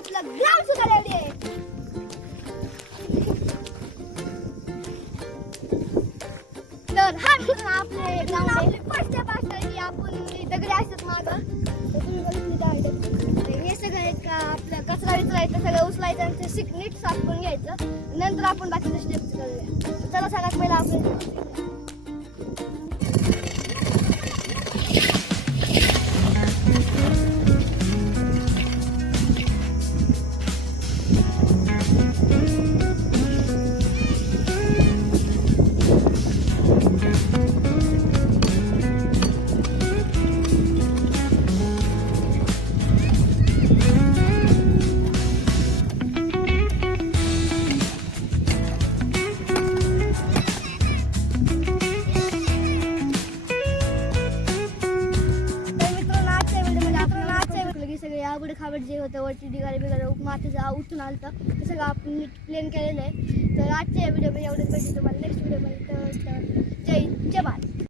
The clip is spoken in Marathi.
आपलं ग्राउंड सुद्धा रेडी आहे. तर हा मित्रांनो आपले ग्राउंड आपली फर्स्ट स्टेप असणार की आपण दगडी असतात मागं तर तुम्ही बघितली तर हे सगळं आहेत का आपलं कचरा विचरायचं सगळं उचलायचं आणि ते नीट साफ करून घ्यायचं. नंतर आपण बाकीचे स्टेप्स करूया. चला सगळ्यात पहिला आपण सगळे आवड खावड जे होतं वरती ढिगारे बिगारे माथं उठून आलं ते सगळं आपण नीट प्लेन केलेलं आहे. तर आजच्या या व्हिडिओमध्ये एवढंच पाहिजे. तुम्हाला नेक्स्ट व्हिडिओमध्ये तर जय जय भारत.